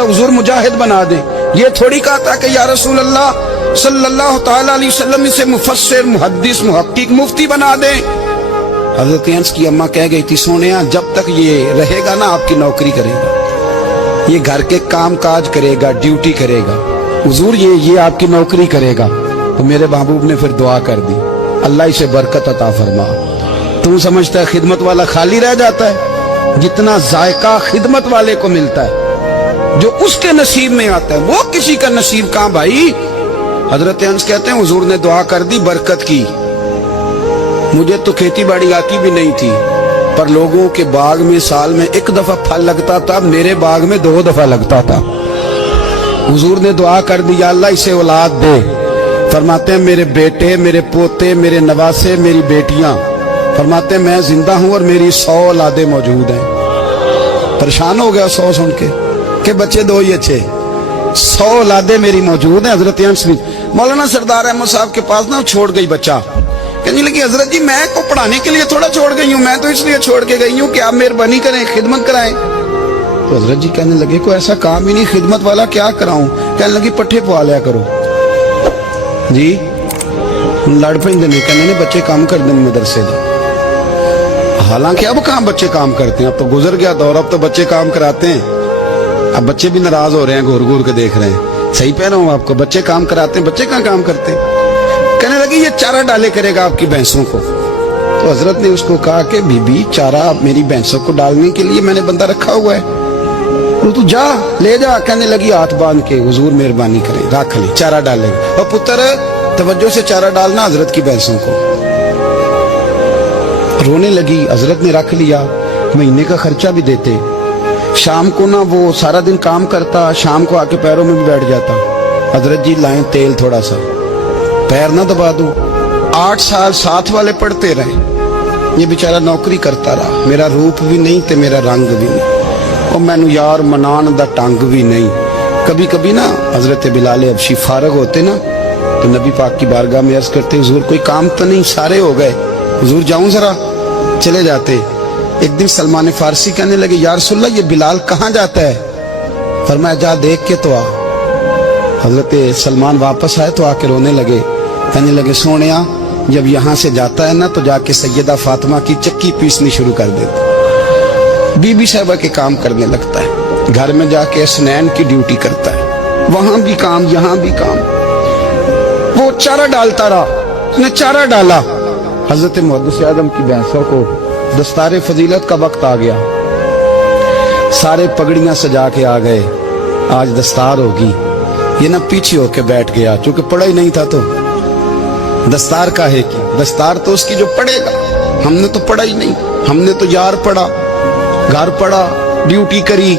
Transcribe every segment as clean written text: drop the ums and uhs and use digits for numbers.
تھا حضور مجاہد بنا دیں، یہ تھوڑی کہا تھا کہ یا رسول اللہ صلی اللہ تعالی علیہ وسلم اسے مفسر، محدث، محقق، مفتی بنا دیں۔ حضرت انس کی اماں کہہ گئی تھی سونیا جب تک یہ رہے گا نا آپ کی نوکری کرے گا، یہ گھر کے کام کاج کرے گا، ڈیوٹی کرے گا، حضور یہ آپ کی نوکری کرے گا۔ تو میرے محبوب نے پھر دعا کر دی، اللہ اسے برکت عطا فرما۔ تو سمجھتا ہے خدمت والا خالی رہ جاتا ہے؟ جتنا ذائقہ خدمت والے کو ملتا ہے، جو اس کے نصیب میں آتا ہے، وہ کسی کا نصیب کہاں بھائی۔ حضرت انس کہتے ہیں حضور نے دعا کر دی برکت کی۔ مجھے تو کھیتی باڑی آتی بھی نہیں تھی، پر لوگوں کے باغ میں سال میں ایک دفعہ پھل لگتا تھا، میرے باغ میں 2 دفعہ لگتا تھا۔ حضور نے دعا کر دی یا اللہ اسے اولاد دے۔ فرماتے ہیں میرے بیٹے، میرے پوتے، میرے نواسے، میری بیٹیاں، فرماتے ہیں میں زندہ ہوں اور میری 100 اولادیں موجود ہیں۔ پریشان ہو گیا 100 سن کے کہ بچے 2 ہی اچھے، 100 اولادیں میری موجود ہیں۔ حضرت انس مولانا سردار احمد صاحب کے پاس نا چھوڑ گئی بچہ، کہنے لگی حضرت جی میں کو پڑھانے کے لیے تھوڑا چھوڑ گئی ہوں، میں تو اس لیے چھوڑ کے گئی ہوں کہ آپ مہربانی کریں خدمت کرائیں۔ تو حضرت جی کہنے لگے کوئی ایسا کام ہی نہیں، خدمت والا کیا کراؤں؟ کہنے لگی پٹھے پوا لیا کرو جی۔ لڑ پہ نہیں، کہنے لگے بچے کام کر دیں مدرسے دے۔ حالانکہ اب کہاں بچے کام کرتے ہیں، اب تو گزر گیا دور، اب تو بچے کام کراتے ہیں۔ اب بچے بھی ناراض ہو رہے ہیں، گھور گھور کے دیکھ رہے ہیں۔ صحیح کہہ رہا ہوں آپ کو، بچے کام کراتے ہیں، بچے کہاں کام کرتے ہیں۔ کہنے لگی یہ چارہ ڈالے کرے گا آپ کی بھینسوں کو۔ تو حضرت نے اس کو کہا کہ بی بی چارہ میری بھینسوں کو ڈالنے کے لیے میں نے بندہ رکھا ہوا ہے، تو جا لے جا۔ کہنے لگی ہاتھ باندھ کے حضور مہربانی کریں رکھ لیں، چارہ ڈالے گا۔ اور پتر توجہ سے چارہ ڈالنا حضرت کی بھینسوں کو۔ رونے لگی، حضرت نے رکھ لیا، مہینے کا خرچہ بھی دیتے۔ شام کو نا وہ سارا دن کام کرتا، شام کو آ کے پیروں میں بھی بیٹھ جاتا، حضرت جی لائیں تیل تھوڑا سا، پیر نہ دبا دوں۔ 8 سال ساتھ والے پڑھتے رہے، یہ بیچارہ نوکری کرتا رہا، میرا روپ بھی نہیں تے میرا رنگ بھی نہیں، اور مینو یار منان دا ٹنگ بھی نہیں۔ کبھی کبھی نا حضرت بلال حبشی فارغ ہوتے نا تو نبی پاک کی بارگاہ میں عرض کرتے حضور کوئی کام تو نہیں، سارے ہو گئے، حضور جاؤں ذرا، چلے جاتے۔ ایک دن سلمان فارسی کہنے لگے یا رسول اللہ یہ بلال کہاں جاتا ہے؟ فرمایا جا دیکھ کے تو آ۔ حضرت سلمان واپس آئے تو آ کے رونے لگے، کہنے لگے سونیا جب یہاں سے جاتا ہے نا تو جا کے سیدہ فاطمہ کی چکی پیسنی شروع کر دیتا، بی بی صاحبہ کے کام کرنے لگتا ہے، گھر میں جا کے اسنین کی ڈیوٹی کرتا ہے، وہاں بھی کام یہاں بھی کام۔ وہ چارہ ڈالتا رہا، اس نے چارہ ڈالا۔ حضرت محدث اعظم کی بھینسوں کو دستار فضیلت کا وقت آ گیا، سارے پگڑیاں سجا کے آ گئے، آج دستار ہوگی۔ یہ نہ پیچھے ہو کے بیٹھ گیا، چونکہ پڑھا ہی نہیں تھا تو دستار کاہے کی، دستار تو اس کی جو پڑھے گا، ہم نے تو پڑھا ہی نہیں، ہم نے تو یار پڑھا، گھر پڑھا، ڈیوٹی کری۔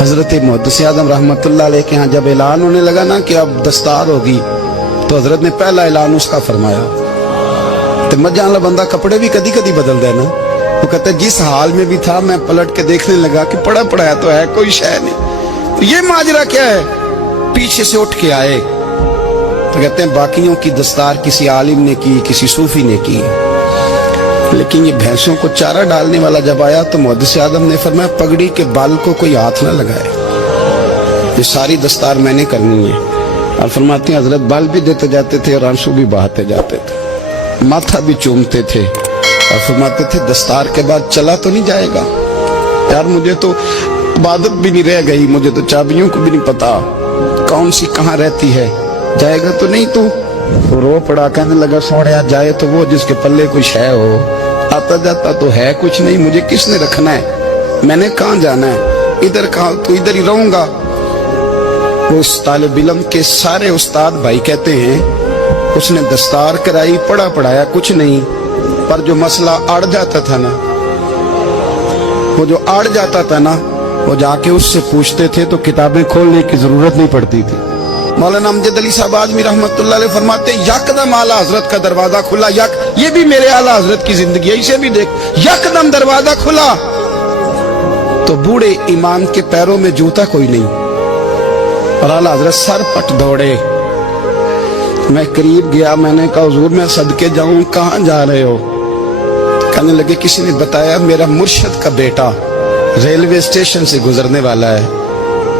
حضرت محدث اعظم رحمت اللہ علیہ کے ہاں جب اعلان ہونے لگا نا کہ اب دستار ہوگی تو حضرت نے پہلا اعلان اس کا فرمایا۔ تو مت جان لا بندہ کپڑے بھی کدی کدی بدل دے نا، وہ کہتا ہے جس حال میں بھی تھا میں پلٹ کے دیکھنے لگا کہ پڑھا پڑھایا تو ہے، کوئی شے نہیں، تو یہ ماجرا کیا ہے؟ پیچھے سے اٹھ کے آئے تو کہتے ہیں باقیوں کی دستار کسی عالم نے کی، کسی صوفی نے کی، لیکن یہ بھینسوں کو چارہ ڈالنے والا جب آیا تو محدث اعظم نے فرمایا پگڑی کے بال کو کوئی ہاتھ نہ لگائے، یہ ساری دستار میں نے کرنی ہے۔ اور فرماتے ہیں حضرت بال بھی دیتے جاتے تھے اور آنسو بھی بہاتے جاتے تھے، ماتھا بھی چومتے تھے، اور فرماتے تھے دستار کے بعد چلا تو نہیں جائے گا یار، مجھے تو عبادت بھی نہیں رہ گئی، مجھے تو چابیوں کو بھی نہیں پتا کون سی کہاں رہتی ہے، جائے گا تو نہیں؟ تو رو پڑا، کہنے لگا سونیا جائے تو وہ جس کے پلے کچھ ہے ہو، آتا جاتا تو ہے کچھ نہیں، مجھے کس نے رکھنا ہے، میں نے کہاں جانا ہے، ادھر کہاں تو ادھر ہی رہوں گا۔ اس طالب علم کے سارے استاد بھائی کہتے ہیں اس نے دستار کرائی، پڑھا پڑھایا کچھ نہیں، پر جو مسئلہ اڑ جاتا تھا نا، وہ جو اڑ جاتا تھا نا وہ جا کے اس سے پوچھتے تھے تو کتابیں کھولنے کی ضرورت نہیں پڑتی تھی۔ مولانا امجد علی صاحب اعظمی رحمت اللہ علیہ فرماتے یکدم اعلیٰ حضرت کا دروازہ کھلا، یہ بھی میرے اعلیٰ حضرت کی زندگی ہے، اسے بھی دیکھ، یکدم دروازہ کھلا تو بوڑھے امام کے پیروں میں جوتا کوئی نہیں، اور اعلیٰ حضرت سر پٹ دوڑے۔ میں قریب گیا، میں نے کہا حضور میں صدقے جاؤں، کہاں جا رہے ہو؟ کہنے لگے کسی نے بتایا میرا مرشد کا بیٹا ریلوے اسٹیشن سے گزرنے والا ہے،